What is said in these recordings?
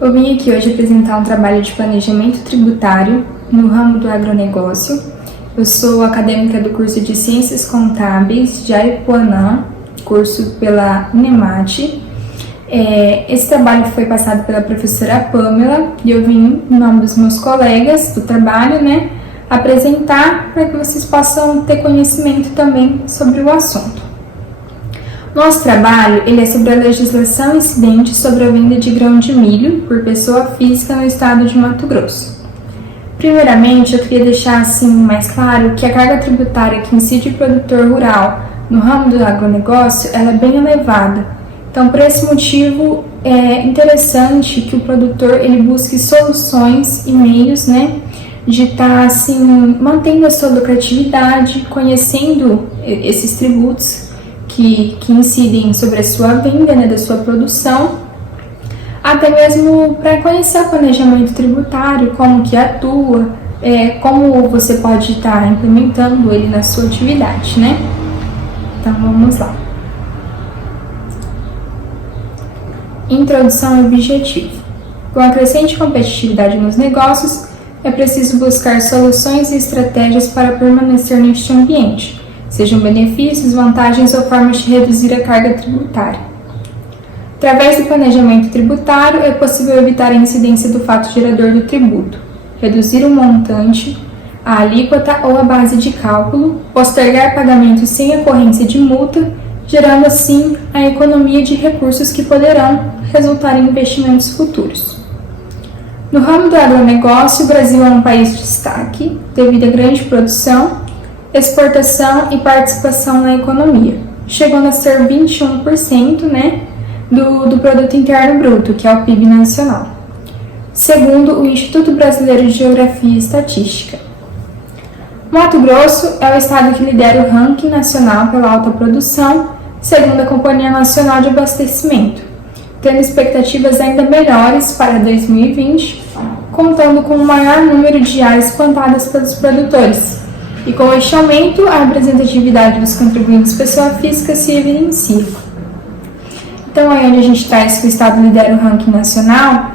Eu vim aqui hoje apresentar um trabalho de planejamento tributário no ramo do agronegócio. Eu sou acadêmica do curso de Ciências Contábeis de Aripuanã, curso pela UNEMAT. Esse trabalho foi passado pela professora Pamela e eu vim, em nome dos meus colegas do trabalho, apresentar para que vocês possam ter conhecimento também sobre o assunto. Nosso trabalho é sobre a legislação incidente sobre a venda de grão de milho por pessoa física no estado de Mato Grosso. Primeiramente, eu queria deixar mais claro que a carga tributária que incide o produtor rural no ramo do agronegócio ela é bem elevada. Então, por esse motivo, é interessante que o produtor ele busque soluções e meios de estar mantendo a sua lucratividade, conhecendo esses tributos que incidem sobre a sua venda, da sua produção, até mesmo para conhecer o planejamento tributário, como que atua, como você pode estar implementando ele na sua atividade, Então, vamos lá. Introdução e objetivo. Com a crescente competitividade nos negócios, é preciso buscar soluções e estratégias para permanecer neste ambiente, sejam benefícios, vantagens ou formas de reduzir a carga tributária. Através do planejamento tributário, é possível evitar a incidência do fato gerador do tributo, reduzir o montante, a alíquota ou a base de cálculo, postergar pagamentos sem ocorrência de multa, gerando assim a economia de recursos que poderão resultar em investimentos futuros. No ramo do agronegócio, o Brasil é um país de destaque devido à grande produção, exportação e participação na economia, chegando a ser 21% do Produto Interno Bruto, que é o PIB nacional, segundo o Instituto Brasileiro de Geografia e Estatística. Mato Grosso é o estado que lidera o ranking nacional pela alta produção, segundo a Companhia Nacional de Abastecimento, tendo expectativas ainda melhores para 2020, contando com o maior número de áreas plantadas pelos produtores. E com este aumento, a representatividade dos contribuintes pessoa física se evidencia. Então, aí onde a gente traz que o estado lidera o ranking nacional,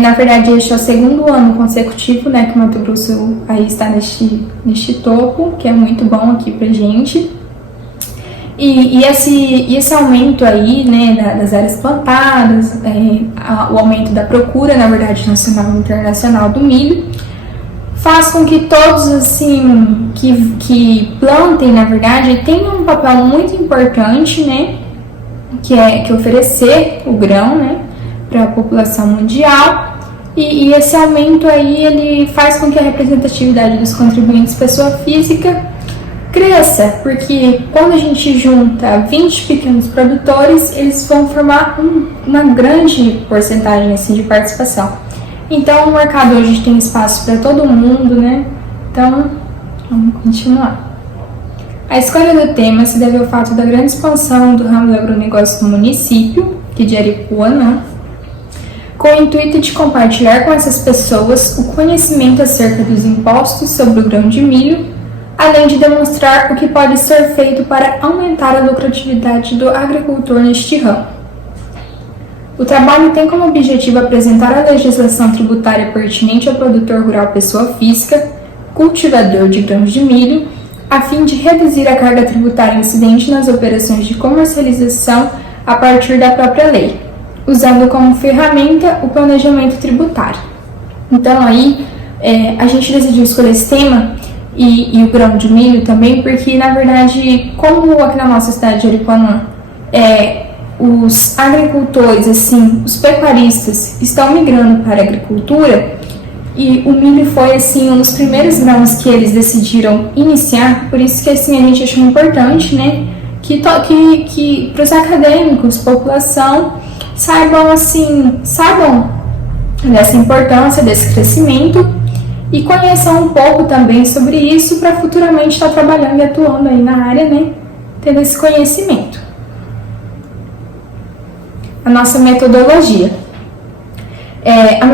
na verdade, este é o segundo ano consecutivo, que o Mato Grosso aí está neste topo, que é muito bom aqui pra gente. E esse aumento aí, das áreas plantadas, o aumento da procura, na verdade, nacional e internacional do milho, faz com que todos, que plantem, na verdade, tenham um papel muito importante, que é oferecer o grão, para a população mundial. E esse aumento aí, ele faz com que a representatividade dos contribuintes pessoa física cresça, porque quando a gente junta 20 pequenos produtores, eles vão formar uma grande porcentagem de participação. Então, o mercado hoje tem espaço para todo mundo, Então, vamos continuar. A escolha do tema se deve ao fato da grande expansão do ramo do agronegócio no município, que é de Aripuanã, com o intuito de compartilhar com essas pessoas o conhecimento acerca dos impostos sobre o grão de milho, além de demonstrar o que pode ser feito para aumentar a lucratividade do agricultor neste ramo. O trabalho tem como objetivo apresentar a legislação tributária pertinente ao produtor rural pessoa física, cultivador de grãos de milho, a fim de reduzir a carga tributária incidente nas operações de comercialização a partir da própria lei, usando como ferramenta o planejamento tributário. Então aí, a gente decidiu escolher esse tema e o grão de milho também, porque na verdade, como aqui na nossa cidade de Aripuanã, os agricultores, os pecuaristas estão migrando para a agricultura e o milho foi um dos primeiros grãos que eles decidiram iniciar, por isso que a gente achou importante, que para os acadêmicos, população, saibam dessa importância, desse crescimento e conheçam um pouco também sobre isso para futuramente estar trabalhando e atuando aí na área, tendo esse conhecimento. A nossa metodologia. A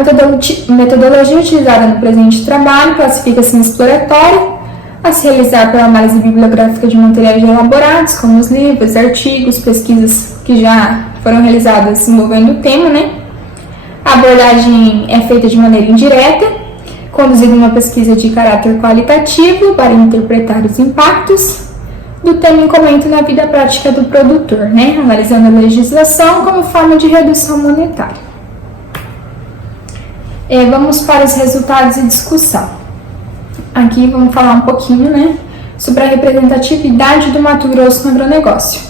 metodologia utilizada no presente trabalho classifica-se em exploratória, a se realizar pela análise bibliográfica de materiais elaborados, como os livros, artigos, pesquisas que já foram realizadas envolvendo o tema, A abordagem é feita de maneira indireta, conduzindo uma pesquisa de caráter qualitativo para interpretar os impactos do tema em comento na vida prática do produtor, né? Analisando a legislação como forma de redução monetária. Vamos para os resultados e discussão. Aqui vamos falar um pouquinho, né, sobre a representatividade do Mato Grosso no agronegócio.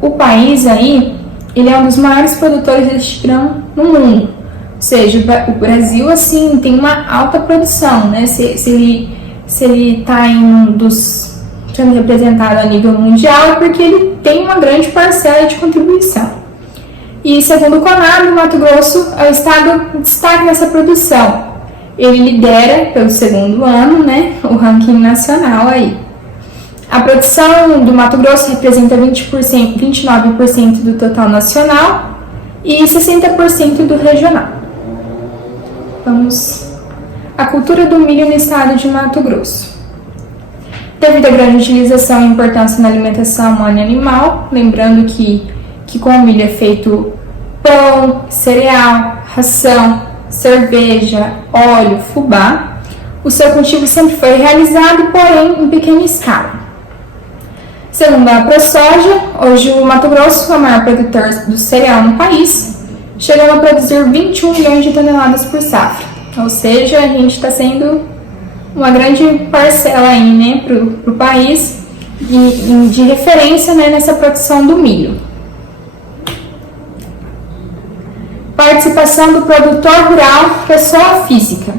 O país aí, ele é um dos maiores produtores deste grão no mundo. Ou seja, o Brasil, assim, tem uma alta produção, né? Se ele está em um dos sendo representado a nível mundial, é porque ele tem uma grande parcela de contribuição. E segundo o Conab, o Mato Grosso é o estado de destaque nessa produção. Ele lidera pelo segundo ano, né, o ranking nacional aí. A produção do Mato Grosso representa 29% do total nacional e 60% do regional. A cultura do milho no estado de Mato Grosso. Devido à grande utilização e importância na alimentação humana e animal, lembrando que com o milho é feito pão, cereal, ração, cerveja, óleo, fubá, o seu cultivo sempre foi realizado, porém em pequena escala. Segundo a ProSoja, hoje o Mato Grosso é o maior produtor do cereal no país, chegando a produzir 21 milhões de toneladas por safra. Ou seja, a gente está sendo uma grande parcela aí, né, para o país de referência, né, nessa produção do milho. Participação do produtor rural, pessoa física.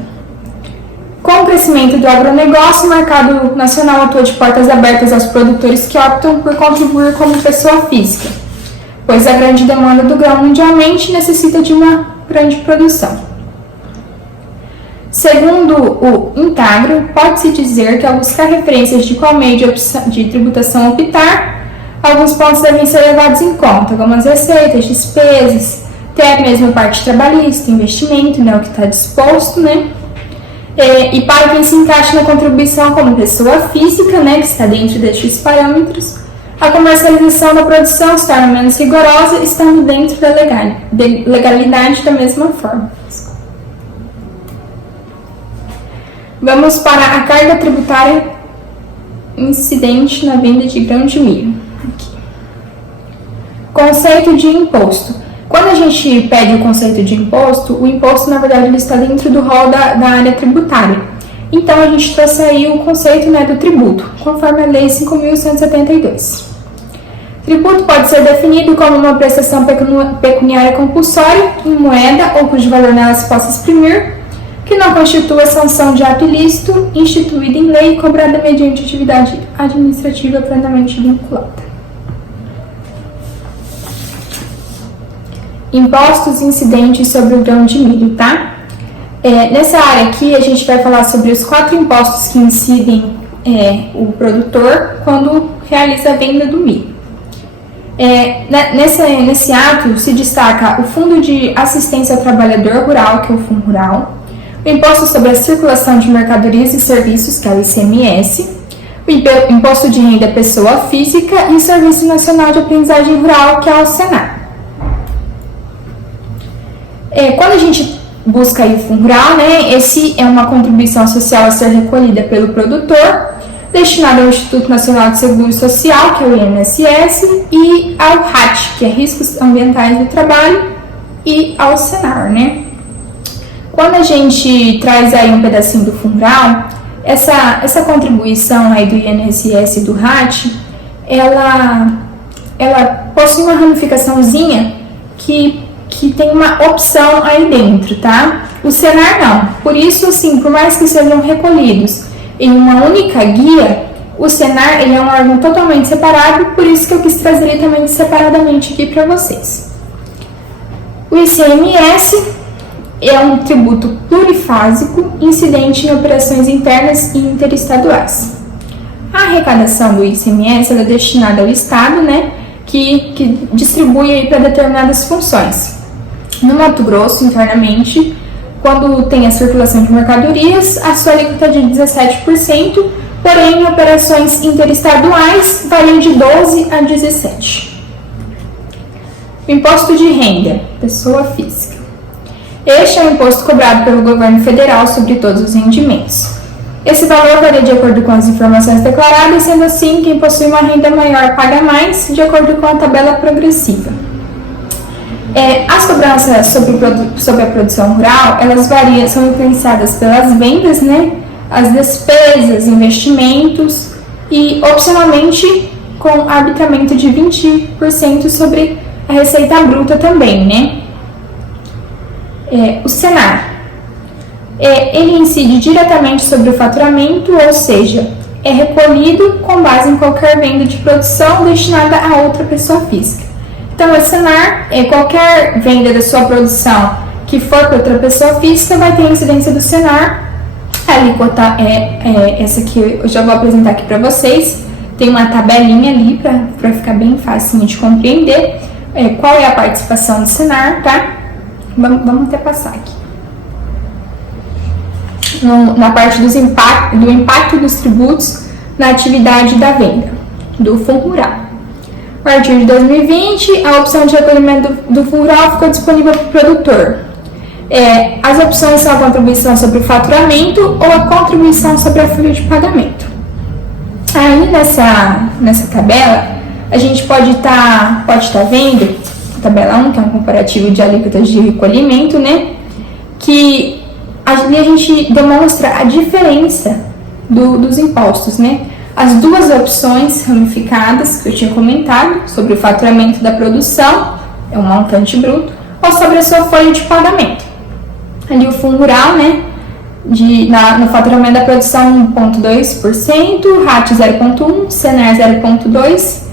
Com o crescimento do agronegócio, o mercado nacional atua de portas abertas aos produtores que optam por contribuir como pessoa física, pois a grande demanda do grão mundialmente necessita de uma grande produção. Segundo o Intagro, pode-se dizer que ao buscar referências de qual meio de tributação optar, alguns pontos devem ser levados em conta, como as receitas, despesas, até mesmo a parte trabalhista, investimento, né, o que está disposto, né? E para quem se encaixa na contribuição como pessoa física, né, que está dentro destes parâmetros, a comercialização da produção se torna menos rigorosa, estando dentro da legalidade da mesma forma. Vamos para a carga tributária incidente na venda de grão de milho. Aqui. Conceito de imposto. Quando a gente pede o conceito de imposto, o imposto, na verdade, ele está dentro do rol da área tributária. Então, a gente trouxe aí o conceito, né, do tributo, conforme a Lei 5.172. Tributo pode ser definido como uma prestação pecuniária compulsória em moeda ou cujo valor nela se possa exprimir, que não constitua sanção de ato ilícito instituída em lei e cobrada mediante atividade administrativa plenamente vinculada. Impostos incidentes sobre o grão de milho, tá? Nessa área aqui, a gente vai falar sobre os 4 impostos que incidem o produtor quando realiza a venda do milho. Nesse ato, se destaca o Fundo de Assistência ao Trabalhador Rural, que é o FUNRURAL, o Imposto sobre a Circulação de Mercadorias e Serviços, que é o ICMS, o Imposto de Renda Pessoa Física e o Serviço Nacional de Aprendizagem Rural, que é o SENAR. Quando a gente busca aí o FUNRURAL, né, esse é uma contribuição social a ser recolhida pelo produtor, destinada ao Instituto Nacional de Seguro Social, que é o INSS, e ao RAT, que é Riscos Ambientais do Trabalho, e ao SENAR, né? Quando a gente traz aí um pedacinho do FUNRURAL, essa contribuição aí do INSS e do RAT, ela possui uma ramificaçãozinha que tem uma opção aí dentro, tá? O SENAR não. Por isso, assim, por mais que sejam recolhidos em uma única guia, o SENAR ele é um órgão totalmente separado, por isso que eu quis trazer ele também separadamente aqui para vocês. O ICMS é um tributo plurifásico incidente em operações internas e interestaduais. A arrecadação do ICMS é destinada ao Estado, né, que distribui para determinadas funções. No Mato Grosso, internamente, quando tem a circulação de mercadorias, a sua alíquota é de 17%, porém, em operações interestaduais, varia de 12% a 17%. O imposto de renda, pessoa física. Este é um imposto cobrado pelo governo federal sobre todos os rendimentos. Esse valor varia de acordo com as informações declaradas, sendo assim, quem possui uma renda maior paga mais, de acordo com a tabela progressiva. As cobranças sobre a produção rural, elas variam, são influenciadas pelas vendas, né, as despesas, investimentos e, opcionalmente, com arbitramento de 20% sobre a receita bruta também, né? O Senar, ele incide diretamente sobre o faturamento, ou seja, é recolhido com base em qualquer venda de produção destinada a outra pessoa física. Então, o Senar, qualquer venda da sua produção que for para outra pessoa física vai ter incidência do Senar. A alíquota essa que eu já vou apresentar aqui para vocês. Tem uma tabelinha ali para ficar bem fácil de compreender qual é a participação do Senar, tá? Vamos até passar aqui. Na parte do impacto dos tributos na atividade da venda do Fundo Rural. A partir de 2020, a opção de recolhimento do Fundo Rural ficou disponível para o produtor. As opções são a contribuição sobre o faturamento ou a contribuição sobre a folha de pagamento. Aí nessa tabela, a gente pode estar vendo, a tabela 1, que é um comparativo de alíquotas de recolhimento, né? Que ali a gente demonstra a diferença dos impostos, né? As duas opções ramificadas que eu tinha comentado, sobre o faturamento da produção, é um montante bruto, ou sobre a sua folha de pagamento. Ali o Fundo Rural, né? No faturamento da produção 1,2%, RAT 0,1%, Senar 0,2%,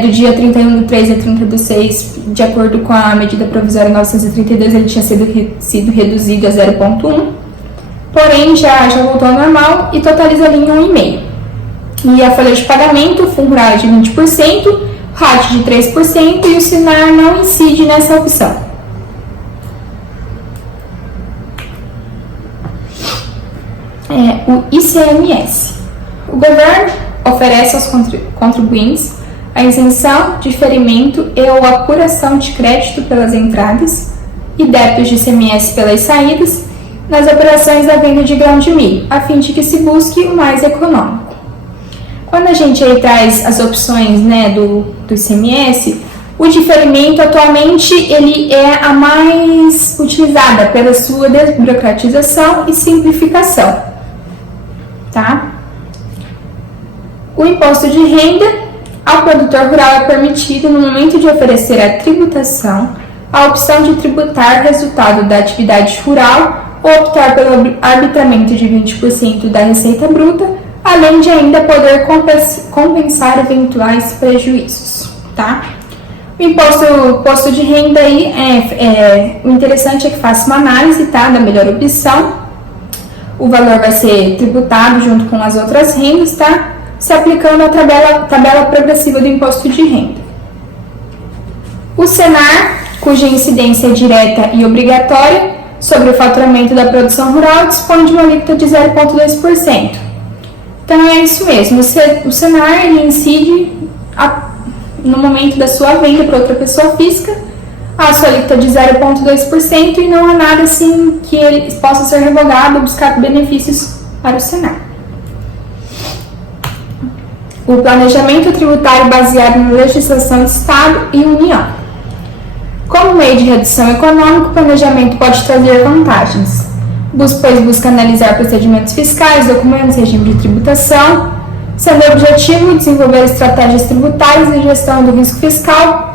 do dia 31/3 a 30/6, de acordo com a medida provisória 932, ele tinha sido reduzido a 0,1%, porém já voltou ao normal e totaliza ali em 1,5%. E a folha de pagamento, o Fundo Rural é de 20%, RAT de 3% e o Senar não incide nessa opção. O ICMS. O governo oferece aos contribuintes a isenção, diferimento e ou apuração de crédito pelas entradas e débitos de ICMS pelas saídas nas operações da venda de grão de milho, a fim de que se busque o mais econômico. Quando a gente aí traz as opções, né, do ICMS, o diferimento atualmente ele é a mais utilizada pela sua desburocratização e simplificação. Tá? O imposto de renda ao produtor rural é permitido, no momento de oferecer a tributação, a opção de tributar resultado da atividade rural ou optar pelo arbitramento de 20% da receita bruta, além de ainda poder compensar eventuais prejuízos. Tá? O imposto de renda aí, o interessante é que faça uma análise, tá, da melhor opção. O valor vai ser tributado junto com as outras rendas, tá? Se aplicando a tabela progressiva do imposto de renda. O Senar, cuja incidência é direta e obrigatória sobre o faturamento da produção rural, dispõe de uma alíquota de 0,2%. Então é isso mesmo, o Senar ele incide no momento da sua venda para outra pessoa física, a sua alíquota de 0,2% e não há nada assim que ele possa ser revogado ou buscar benefícios para o Senar. O planejamento tributário baseado na legislação de Estado e União. Como meio de redução econômica, o planejamento pode trazer vantagens, pois busca analisar procedimentos fiscais, documentos, regime de tributação, sendo o objetivo desenvolver estratégias tributárias e gestão do risco fiscal,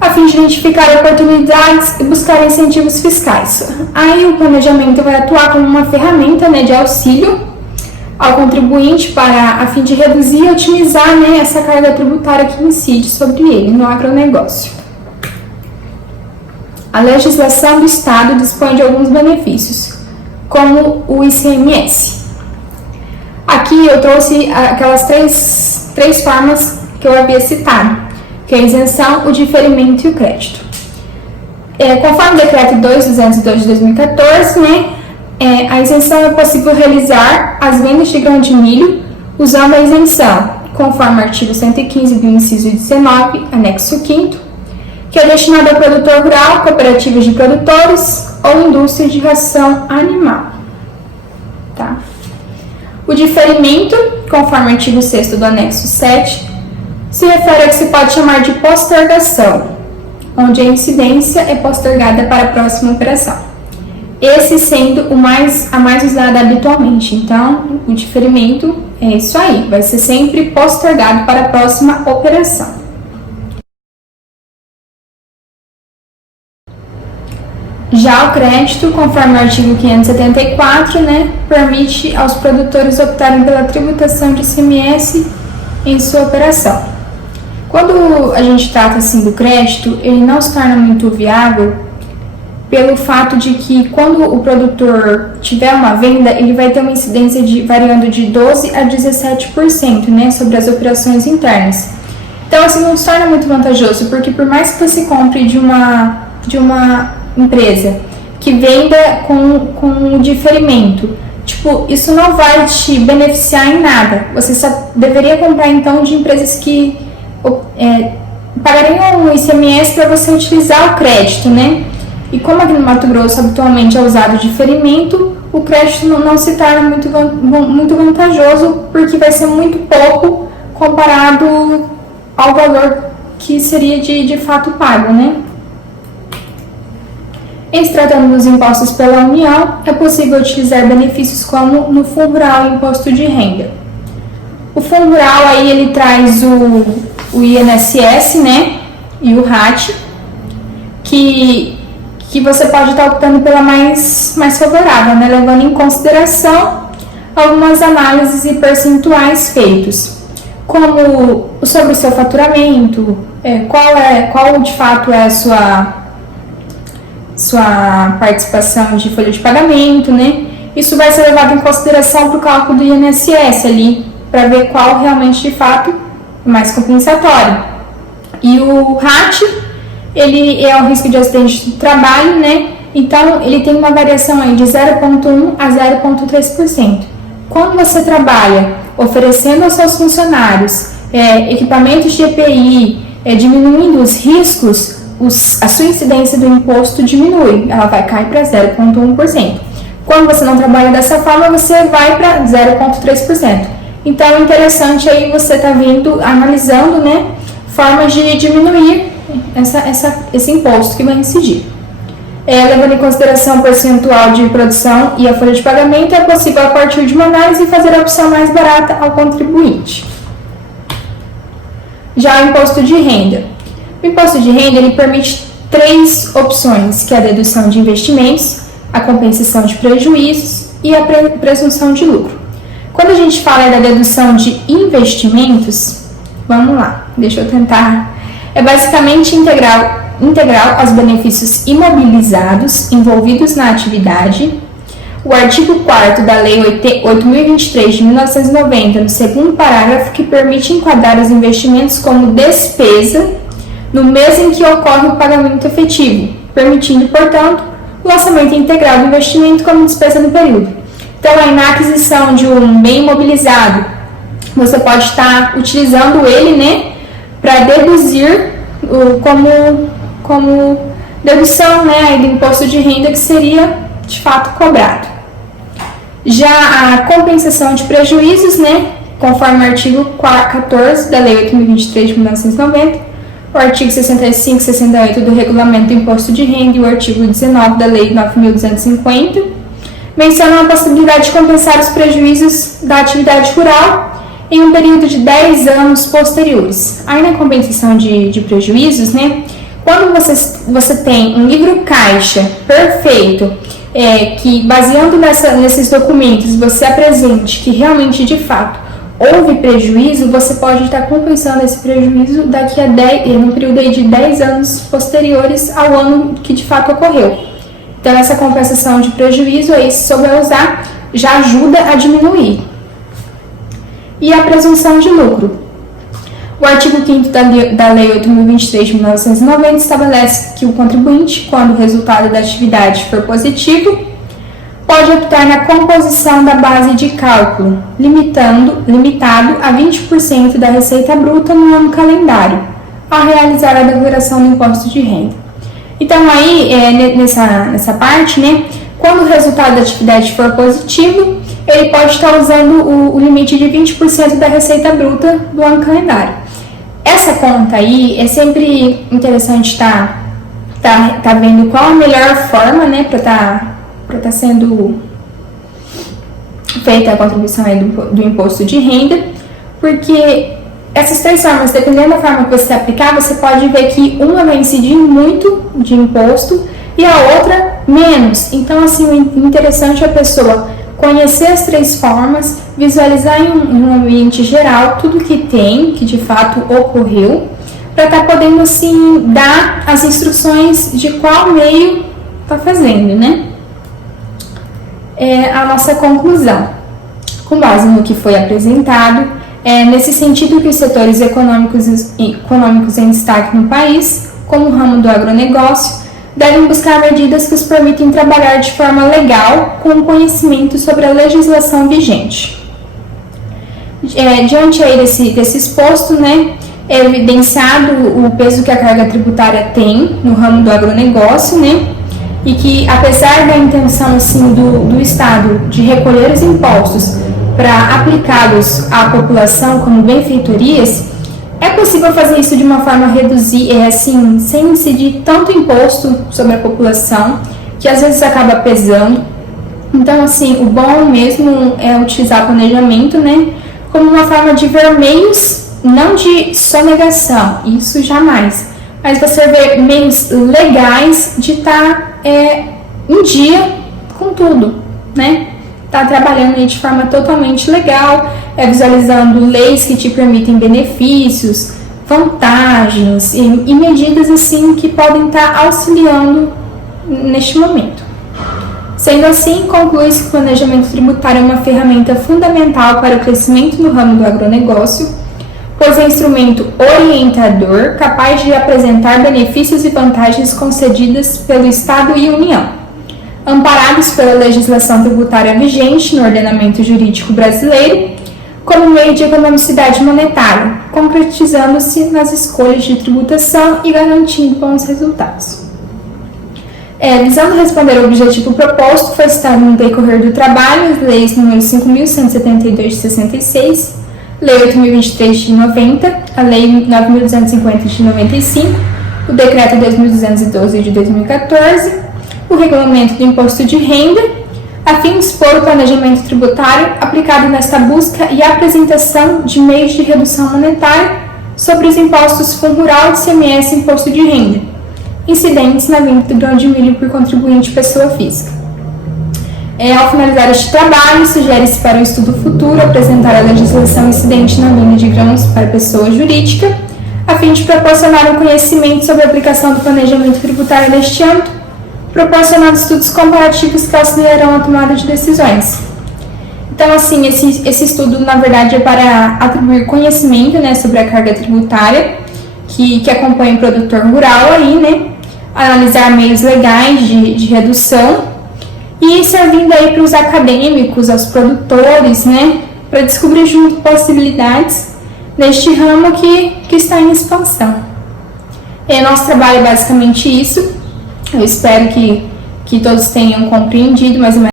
a fim de identificar oportunidades e buscar incentivos fiscais. Aí o planejamento vai atuar como uma ferramenta, né, de auxílio ao contribuinte a fim de reduzir e otimizar, né, essa carga tributária que incide sobre ele no agronegócio. A legislação do Estado dispõe de alguns benefícios, como o ICMS. Aqui eu trouxe aquelas três formas que eu havia citado, que é a isenção, o diferimento e o crédito. Conforme o decreto 2.202 de 2014, né, a isenção é possível realizar as vendas de grão de milho usando a isenção, conforme o artigo 115 do inciso 19, anexo 5º, que é destinado ao produtor rural, cooperativas de produtores ou indústria de ração animal. Tá? O diferimento, conforme o artigo 6º do anexo 7, se refere ao que se pode chamar de postergação, onde a incidência é postergada para a próxima operação. Esse sendo a mais usada habitualmente. Então, o diferimento é isso aí, vai ser sempre postergado para a próxima operação. Já o crédito, conforme o artigo 574, permite aos produtores optarem pela tributação de ICMS em sua operação. Quando a gente trata assim do crédito, ele não se torna muito viável pelo fato de que quando o produtor tiver uma venda, ele vai ter uma incidência variando de 12% a 17%, sobre as operações internas. Então, assim, não se torna muito vantajoso, porque por mais que você compre de uma empresa que venda com o diferimento, isso não vai te beneficiar em nada. Você só deveria comprar, então, de empresas que pagariam um ICMS para você utilizar o crédito, E como aqui no Mato Grosso habitualmente é usado o diferimento, o crédito não se torna muito vantajoso, porque vai ser muito pouco comparado ao valor que seria de fato pago, Em se tratando dos impostos pela União, é possível utilizar benefícios como no Fundo Rural e Imposto de Renda. O Fundo Rural aí ele traz o INSS, e o RAT, que você pode estar optando pela mais favorável, levando em consideração algumas análises e percentuais feitos, como sobre o seu faturamento, qual de fato é a sua participação de folha de pagamento, Isso vai ser levado em consideração para o cálculo do INSS ali, para ver qual realmente de fato é mais compensatório. E o RAT, ele é o risco de acidente de trabalho, Então, ele tem uma variação aí de 0,1% a 0,3%. Quando você trabalha oferecendo aos seus funcionários equipamentos de EPI, diminuindo os riscos, a sua incidência do imposto diminui, ela vai cair para 0,1%. Quando você não trabalha dessa forma, você vai para 0,3%. Então, é interessante aí você estar analisando, formas de diminuir esse imposto que vai incidir. Levando em consideração o percentual de produção e a folha de pagamento, é possível, a partir de uma análise, fazer a opção mais barata ao contribuinte. Já o imposto de renda. O imposto de renda ele permite 3 opções, que é a dedução de investimentos, a compensação de prejuízos e a presunção de lucro. Quando a gente fala da dedução de investimentos, vamos lá, deixa eu tentar. É basicamente integral aos benefícios imobilizados envolvidos na atividade. O artigo 4º da Lei 8.023 de 1990, no segundo parágrafo, que permite enquadrar os investimentos como despesa no mês em que ocorre o pagamento efetivo, permitindo, portanto, o lançamento integral do investimento como despesa no período. Então, na aquisição de um bem imobilizado, você pode estar utilizando ele, para deduzir como dedução, do imposto de renda que seria de fato cobrado. Já a compensação de prejuízos, conforme o artigo 14 da Lei 8.023 de 1990, o artigo 65 e 68 do Regulamento do Imposto de Renda e o artigo 19 da Lei 9.250, mencionam a possibilidade de compensar os prejuízos da atividade rural em um período de 10 anos posteriores. Aí na compensação de prejuízos, quando você tem um livro caixa perfeito, que baseando nesses documentos você apresente que realmente de fato houve prejuízo, você pode estar compensando esse prejuízo daqui a num período aí de 10 anos posteriores ao ano que de fato ocorreu. Então essa compensação de prejuízo aí, se souber usar, já ajuda a diminuir. E a presunção de lucro. O artigo 5º da Lei 8.023 de 1990 estabelece que o contribuinte, quando o resultado da atividade for positivo, pode optar na composição da base de cálculo, limitado a 20% da receita bruta no ano calendário, ao realizar a declaração do imposto de renda. Então aí, nessa parte, né, quando o resultado da atividade for positivo, ele pode estar usando o limite de 20% da receita bruta do ano calendário. Essa conta aí é sempre interessante tá vendo qual a melhor forma, né, para estar sendo feita a contribuição aí do imposto de renda, porque essas três formas, dependendo da forma que você aplicar, você pode ver que uma vai incidir muito de imposto e a outra menos. Então, assim, o interessante é a pessoa conhecer as três formas, visualizar em um ambiente geral tudo que tem, que de fato ocorreu, para estar podendo, assim, dar as instruções de qual meio está fazendo, né? A nossa conclusão. Com base no que foi apresentado, nesse sentido que os setores econômicos em destaque no país, como o ramo do agronegócio, devem buscar medidas que os permitem trabalhar de forma legal com conhecimento sobre a legislação vigente. Diante aí desse exposto, né, é evidenciado o peso que a carga tributária tem no ramo do agronegócio, né, e que apesar da intenção assim, do Estado de recolher os impostos para aplicá-los à população como benfeitorias, é possível fazer isso de uma forma assim, sem incidir tanto imposto sobre a população, que às vezes acaba pesando. Então, assim, o bom mesmo é utilizar planejamento, né, como uma forma de ver meios, não de sonegação, isso jamais, mas você ver meios legais de estar em dia com tudo, né? Tá trabalhando aí de forma totalmente legal, visualizando leis que te permitem benefícios, vantagens e medidas assim que podem estar auxiliando neste momento. Sendo assim, conclui-se que o planejamento tributário é uma ferramenta fundamental para o crescimento no ramo do agronegócio, pois é instrumento orientador capaz de apresentar benefícios e vantagens concedidas pelo Estado e União, amparados pela legislação tributária vigente no ordenamento jurídico brasileiro, como meio de economicidade monetária, concretizando-se nas escolhas de tributação e garantindo bons resultados. Visando responder ao objetivo proposto, foi citado no decorrer do trabalho as leis nº 5.172 de 66, Lei 8.023 de 90, a Lei 9.250 de 95, o Decreto 2.212 de 2014, o Regulamento do Imposto de Renda, a fim de expor o planejamento tributário aplicado nesta busca e apresentação de meios de redução monetária sobre os impostos Fundo Rural, ICMS e Imposto de Renda, incidentes na venda do grão de milho por contribuinte pessoa física. Ao finalizar este trabalho, sugere-se para o estudo futuro apresentar a legislação incidente na venda de grãos para pessoa jurídica, a fim de proporcionar um conhecimento sobre a aplicação do planejamento tributário neste âmbito, proporcionando estudos comparativos que auxiliarão a tomada de decisões. Então, assim, esse estudo, na verdade, é para atribuir conhecimento, né, sobre a carga tributária que acompanha o produtor rural aí, né, analisar meios legais de redução e servindo aí para os acadêmicos, aos produtores, né, para descobrir junto possibilidades neste ramo que está em expansão. Nosso trabalho é basicamente isso. Eu espero que todos tenham compreendido mais ou menos